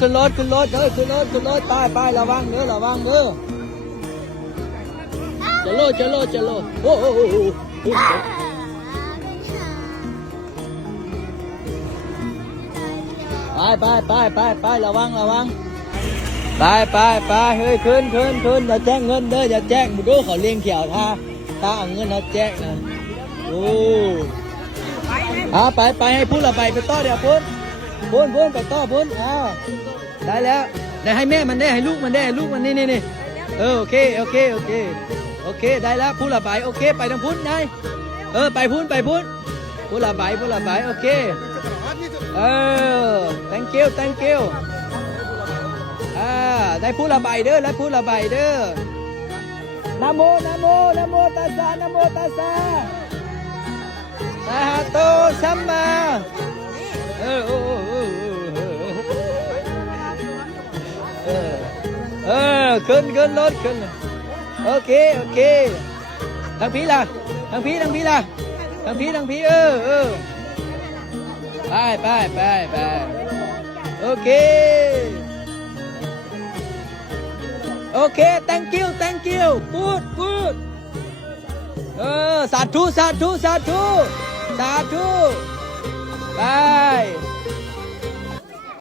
ขึ้นรถขึ้นรถเด้อขึ้นรถขึ้นรถไประวังเด้อระวังเด้อจะโลโอ้โหไประวังไปเฮ้ยขึ้นอย่าแจ้งเงินเด้ออย่าแจ้งดูเขาเลี้ยงเขียวท่าเอาเงินเขาแจ้งนะโอ้ไปให้พูดละไปต่อเดี๋ยวพูดไปต่อพูดได้แล้วได้ให้แม่มันได้ให้ลูกมันได้ให้ลูกมันนี่โอเคได้แล้วพูดละไปโอเคไปทางพุ้นไงไปพุ้นพูดละไปโอเคthank you ได้พูดละใบเด้อนะโมตัสสะนะหะโตสัมมาขึ้นรถขึ้นโอเคทางพี่ล่ะไปโอเค thank you พูดสาธุไป